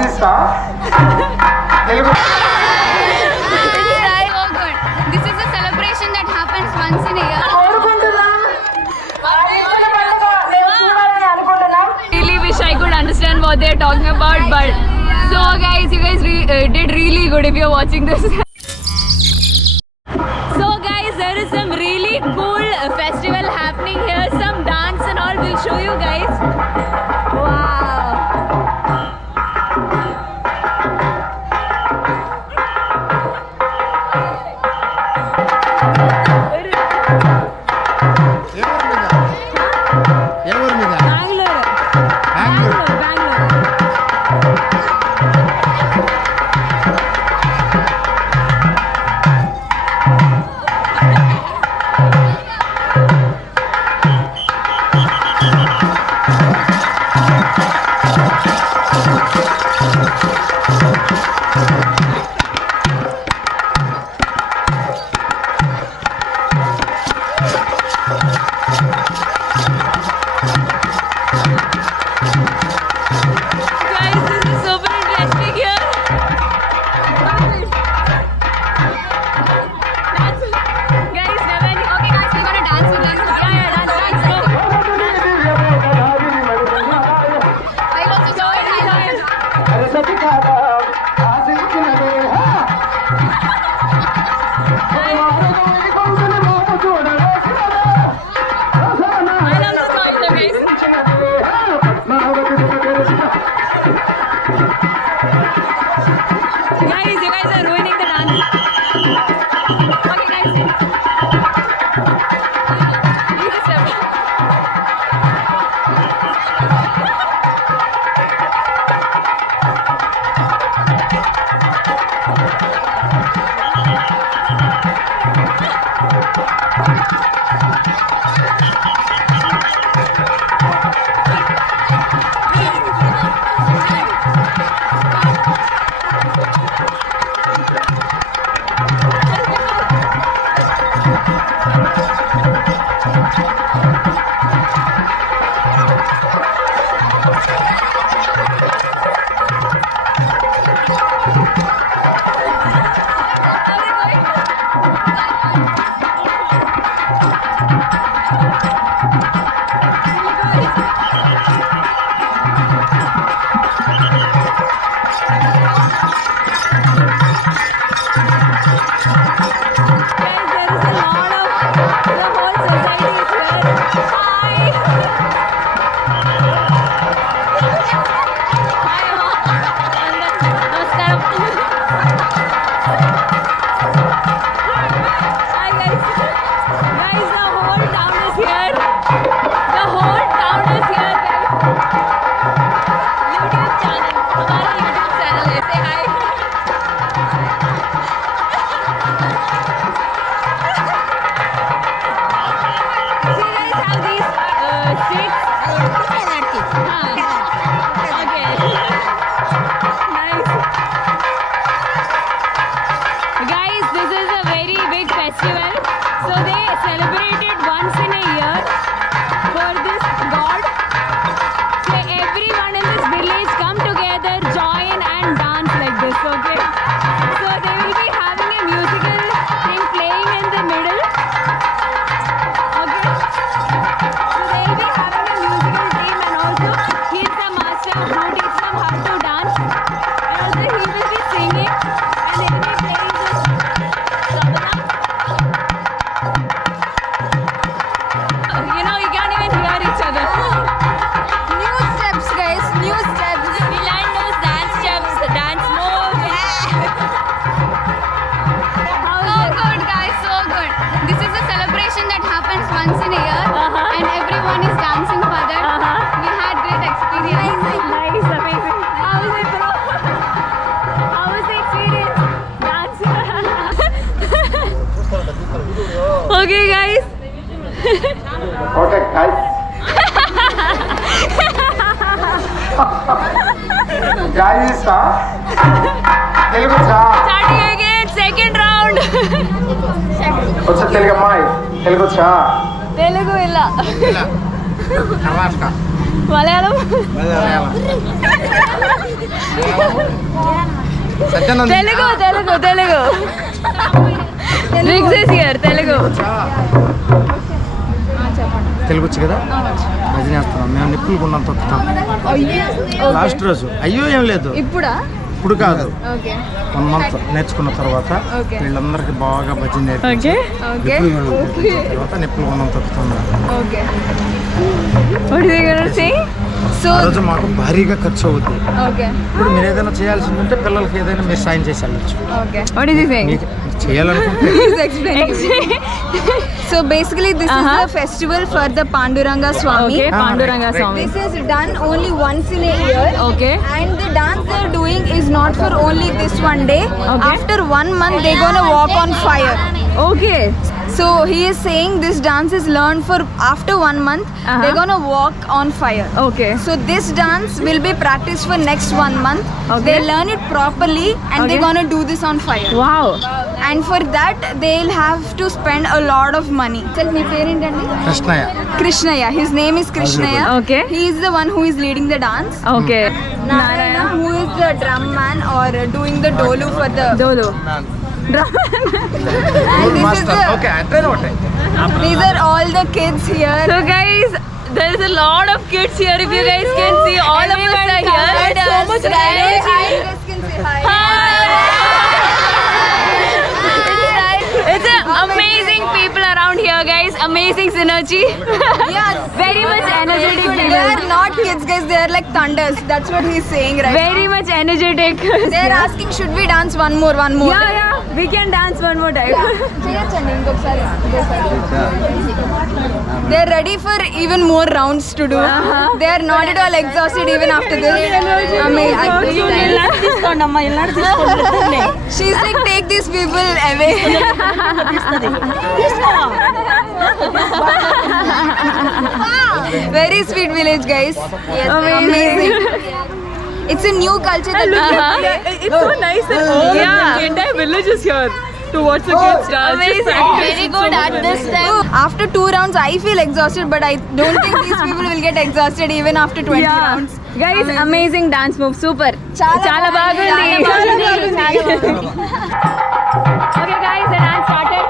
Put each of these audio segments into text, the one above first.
Isa. Telugu. So good. This is a celebration that happens once in a year. Really wish I could understand what they're talking about, but so guys, you guys did really good if you're watching this. So guys, there is some really cool festival happening here, some dance and all. We'll show you guys. Wow. Okay guys. Okay guys. Guys, Telugu cha. Starting again, second round. What's Telugu mai? Telugu cha. Telugu illa. Karnataka. Malayalam. Malayalam. Telugu. Riggs is here, Telugu. Telugu వచ్చు కదా భజన చేస్తున్నాం మేము నిప్పులు కొన్నాం తొక్కుతాం last రోజు అయ్యో ఏం లేదు ఇప్పుడు కాదు 1 month నేర్చుకున్న తర్వాత వీళ్ళందరికీ బాగా భజన నేర్పించి తర్వాత నిప్పులు కొన్నాం తొక్కుతాం ఆ రోజు మాకు భారీగా ఖర్చు అవుద్ది ఇప్పుడు మీరు ఏదైనా చేయాల్సి ఉంటే పిల్లలకి ఏదైనా మీరు సాయం చేసి వెళ్ళచ్చు So basically this is the festival for the Panduranga Swami. Okay, Panduranga Swami. This is done only once in a year. Okay. And the dance they are doing is not for only this one day. Okay. After 1 month they're gonna walk on fire. Okay. So he is saying this dance is learned for after 1 month. They're gonna walk on fire. Okay. So this dance will be practiced for next 1 month. Okay. They learn it properly and Okay. they're gonna do this on fire. Wow. And for that they'll have to spend a lot of money. Tell me parent and Krishnaiah Krishnaya. His name is Krishnaya. Okay. He is the one who is leading the dance. Okay. Narayana, who is the drum man or doing the dolu for the. Dolo. And this is the, okay అంటే ఒకటే these are all the kids here. So guys, there is a lot of kids here. If you guys can see, all of us are here. And so much energy. You guys can say hi. It's amazing people around here, guys. Amazing synergy. Yeah, Very much energetic they people. are not kids, guys. They are like thunders. That's what he's saying right Very much energetic. now. They're asking, should we dance one more? Yeah. We can dance one more time. చేయొచ్చండి ఇంకొకసారి They're ready for even more rounds to do. They are not at all exhausted even after this. Amazing. She's like, take these people away. Very sweet village, guys. Yes, amazing. It's a new culture that we play. It's so nice that the entire village is here to watch the kids dance. Amazing. Very good at this time. After 2 rounds, I feel exhausted, but I don't think these people will get exhausted even after 20 rounds. Guys, amazing dance move. Super. Chala bagundi. Okay guys, the dance started.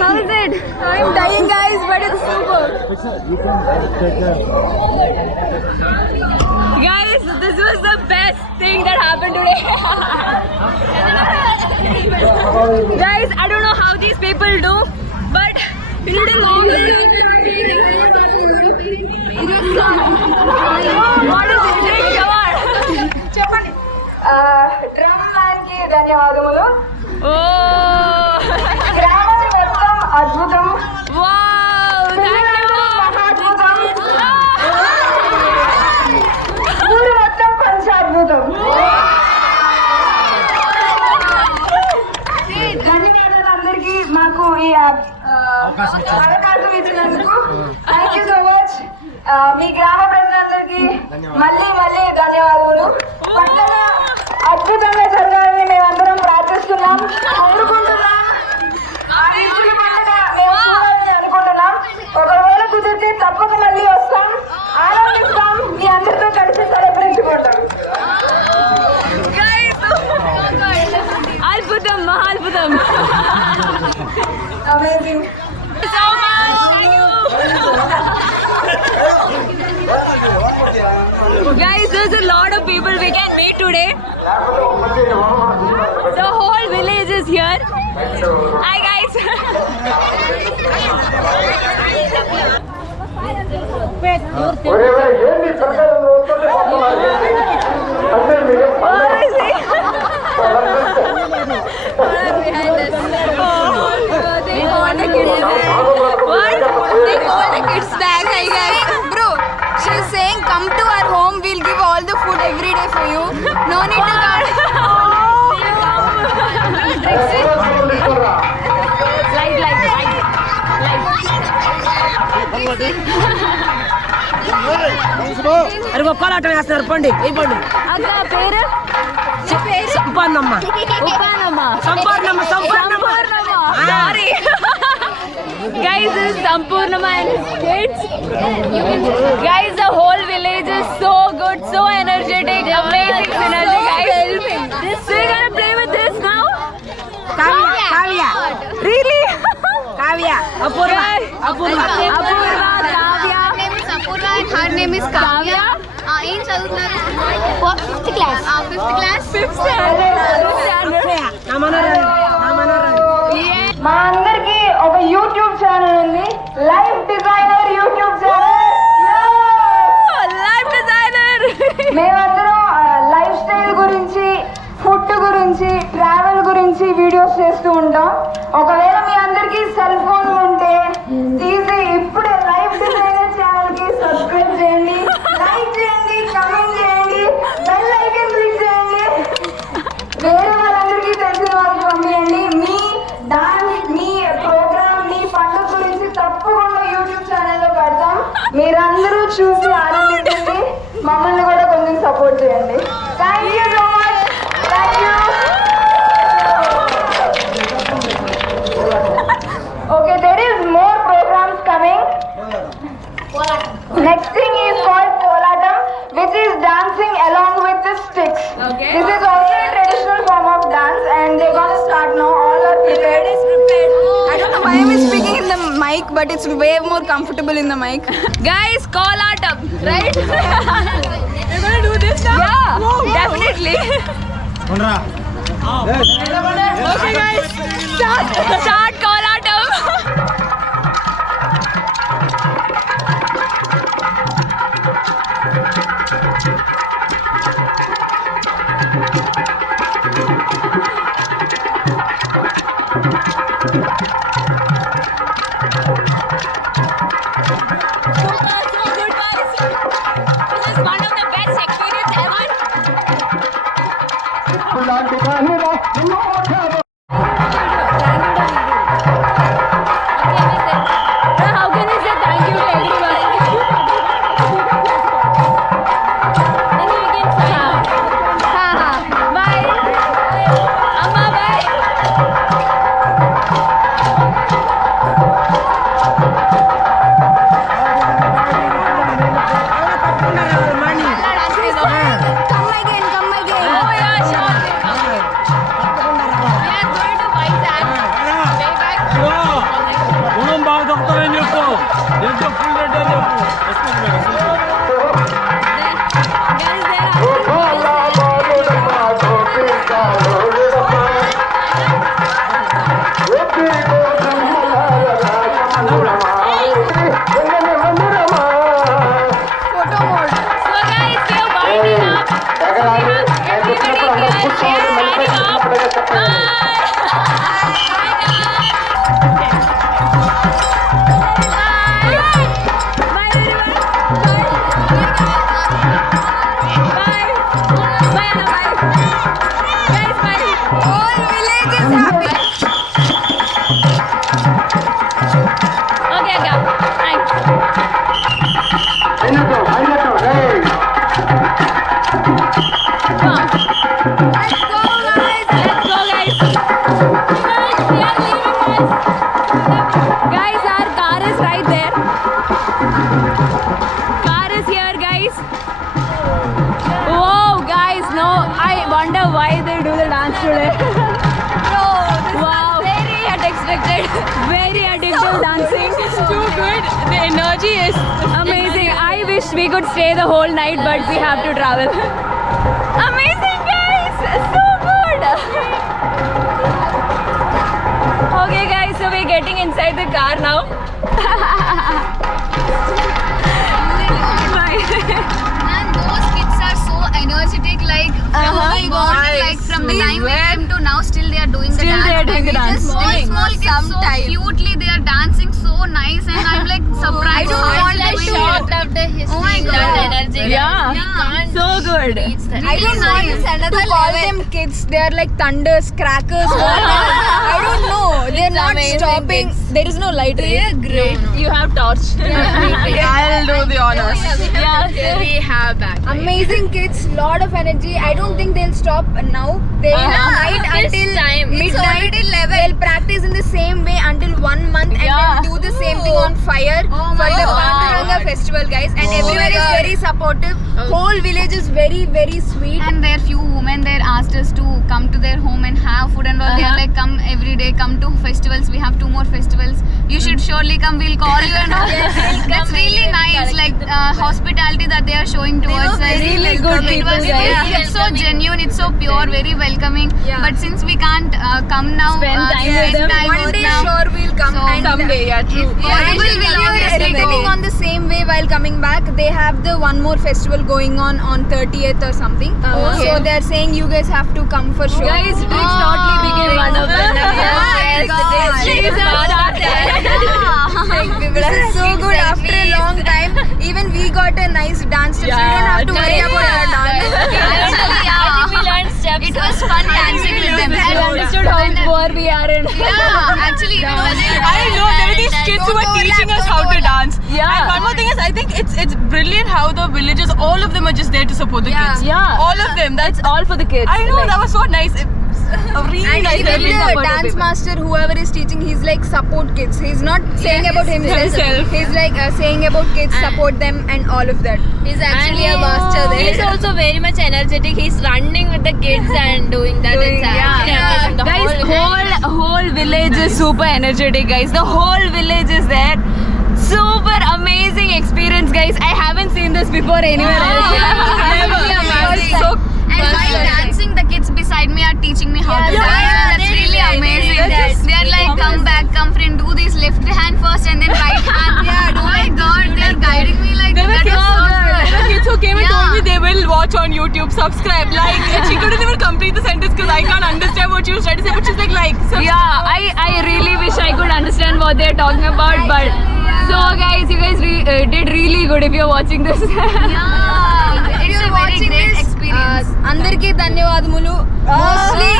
How is it? I'm dying, guys, but it's super. Guys, this was the best thing that happened today. Guys, I don't know how these people do, but you need a long What is it? Come on. చెప్పండి drum man కి ధన్యవాదములు. Oh, గ్రామం మొత్తం అద్భుతం. wow, thank you. మహాద్భుతం. ఊరు మొత్తం పంచాద్భుతం. ధన్యవాదాలు అందరికీ మాకు ఈ అవకాశం ఇచ్చినందుకు. Thank you so much. మీ గ్రామ ప్రజలందరికీ మళ్ళీ మళ్ళీ ధన్యవాదాలు. పండుగ అద్భుతంగా జరగాలని మేమందరం ప్రార్థిస్తున్నాం, కోరుకుంటున్నాం. ఆ రీతుల పండుగ మేము చూడాలని అనుకుంటున్నాం. ఒకవేళ కుదిరితే తప్పక మళ్ళీ వస్తాం, ఆనందిస్తాం, మీ అందరితో కలిసి సెలబ్రేచుకుంటాం. Alputam, Mahalputam. Amazing. So much. Guys, there's a lot of people we can meet today. The whole village is here. Hi guys. Bro, she's saying come to our home, we'll give all the food every day for you. No need to come. అరే కోలాటం వేస్తున్నారు పండి అయిపోండి అక్క పేరు సంపన్నమ్మ Sampurnamma Sorry. Guys, this is Sampurnama and his kids. Guys, the whole village is so good, so energetic, amazing synergy, guys. So you're gonna play with this now? Kavya Really? Kavya Apurva Apurva, Kavya. Apurva and her name is Kavya. ఏం చదువుతున్నారు? Fifth class. Fifth standard. మా అందరికి ఒక YouTube channel ఉంది, life designer YouTube channel. Life designer. మేమందరం life style గురించి, food గురించి, travel గురించి వీడియోస్ చేస్తూ ఉంటాం. ఒకవేళ మీ అందరికి సెల్ ఫోన్ ఉంటే తీసి ఇప్పుడే లైఫ్ డిజైనర్ ఛానల్ కి సబ్స్క్రైబ్ చేయండి, లైక్ చేయండి, కమెంట్ చేయండి, బెల్ ఐకాన్ క్లిక్ చేయండి. వేరే వాళ్ళందరికీ తెలిసిన వాళ్ళకి పంపించండి. మీ డాన్స్, మీ ప్రోగ్రామ్, మీ పండుగ గురించి తప్పకుండా యూట్యూబ్ ఛానల్లో పెడతాం. మీరందరూ చూసి ఆనందించండి, మమ్మల్ని కూడా కొంచెం సపోర్ట్ చేయండి. Thank you so much. Thank you. Okay, there is more programs coming. Next thing is called Kolatam, which is dancing along with the sticks. Okay. This is also a traditional form of dance, and they're gonna start now. All are prepared. I don't know why I'm speaking in the mic, but it's way more comfortable in the mic. Guys, Kolatam, right? You're gonna do this now? Yeah, definitely. ఉండరా Okay guys, start Kolatam. Guys, our car is right there. Car is here, guys. Whoa, guys, no, I wonder why they do the dance today. No, this Wow. was very unexpected. Very addictive dancing. Too good. The energy is Amazing. I wish we could stay the whole night, but we have to travel. Amazing, guys. So good. Okay, guys, so we're getting inside the car now. And those kids are so energetic, like from from the time we came to now, still they are doing the Still dance. they are doing the dance. Small kids, so cutely they are dancing, so nice, and I'm like surprised. I don't want that shocked after history. Oh my God. That energy. Yeah. So good. I don't know to call them kids. They are like thunders, crackers. I don't know. They're not stopping. There is no light. Right? Great. You have torch. I'll do the honors. Yeah. We have back. Amazing kids, lot of energy. I don't think they'll stop now. They might until midnight. They'll practice in the same way until 1 month and Yeah. then do the same thing on fire for the Panduranga festival, guys. And everyone is very supportive. Whole village is very, very sweet. And there few women there asked us to come to their home and have food and all. They are like, come every day, come to festivals. We have 2 more festivals. You should surely come. We'll call you and all. That's really nice. Like hospitality that they are showing towards us. really good people, guys. It's so genuine. It's so pure. Very welcoming. But since we can't come now, Spend time with them. One day sure we'll come. So, and Someday, yeah, true. possible, if we'll you're obviously returning go. on the same way while coming back, they have the one more festival going on 30th or something. So they're saying you guys have to come for sure. Guys, Trix totally became one of them. Trix has started. This is so good after a long time. Even we got a nice dance step, so we don't have to worry about our dance. Actually, yeah. We learned steps. It was fun dancing with them. I understood how poor we are in. Yeah, actually, it was. I know there are these kids who are teaching us how to dance. Yeah. And one more thing is, I think it's brilliant how the villagers, all of them are just there to support the kids. Yeah. All of them. That's All for the kids. I know, that was so nice. A really And nice. even really the supportive dance people. master, whoever is teaching, he's like support kids. He's not saying about himself. He's like saying about kids, support them and all of that. He's actually a master there. He's also very much energetic. He's running with the kids and doing that. Guys, whole village is super energetic, guys. The whole village is there. Super amazing experience, guys. I haven't seen this before anywhere else. So, and while dancing, the kids beside me are teaching me how to dance. That's really amazing. They're like, come back, come friend, do this left hand first and then right hand. Oh my God, they're guiding me like There were that. kids, Was so good. there were kids who came and told Yeah. me they will watch on YouTube, subscribe, like. And she couldn't even complete the sentence because I can't understand what she was trying to say. But she's like, subscribe. Yeah, I really wish I could understand what they're talking about, but so guys, you guys did really good if you're watching this. Yeah, it's a very great experience. అందరికీ ధన్యవాదములు. Mostly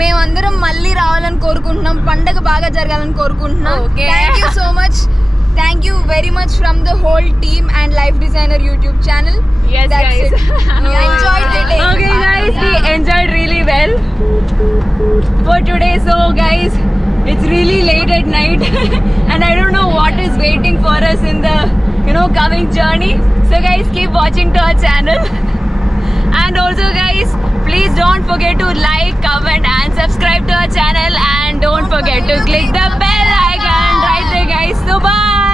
మేమందరం మళ్ళీ రావాలని కోరుకుంటున్నాం. పండగ బాగా జరగాలని కోరుకుంటున్నాం. Thank you so much. Thank you very much from the whole team and Life Designer YouTube channel. Yes, That's guys. it. We enjoyed the day. Okay, guys, we enjoyed really well for today. So, guys, it's really late at night, and I don't know what is waiting for us in the coming journey. So, guys, keep watching to our channel. And also, guys, please don't forget to like, comment, and subscribe to our channel. And don't forget to click the bell icon right there, guys. So, bye.